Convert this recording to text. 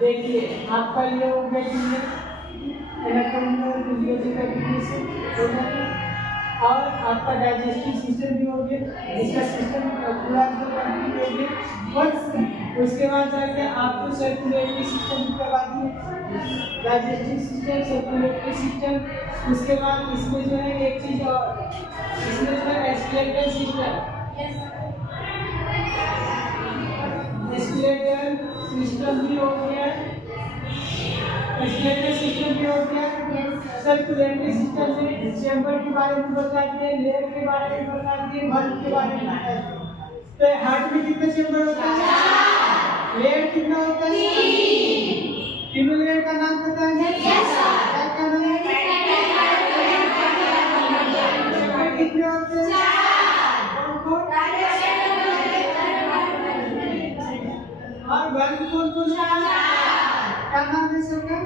देखिए आपका ये हो गया इलेक्ट्रॉनिक फिजियोलॉजिकल डिफिनेशन हो गया और आपका डाइजेस्टिव सिस्टम भी हो गया, इसका सिस्टम पूरा जो कंप्लीट हो गया। बस उसके बाद जाके आपको सर्कुलेटरी सिस्टम भी करवा दिए, डाइजेस्टिव सिस्टम, सर्कुलेटरी सिस्टम। उसके बाद इसमें जो है एक चीज और, इसमें जो है एक्सक्रीटरी सिस्टम, एक्सक्रीटरी सिस्टम भी हो गया, एक्सक्रीटरी सिस्टम भी हो गया। सर्कुलेटरी सिस्टम में चैम्बर के बारे में बता दिए, लेयर के बारे में बता दिए, बल्ब के बारे में बता दिए। तो हार्ट में कितने चैम्बर होते हैं? लेयर कितना होता है? तीनों लेयर का नाम पता है? क्या क्या नाम है? चैम्बर कितने होते हैं? और बल्ब कौन कौन सा है? क्या नाम है सबका?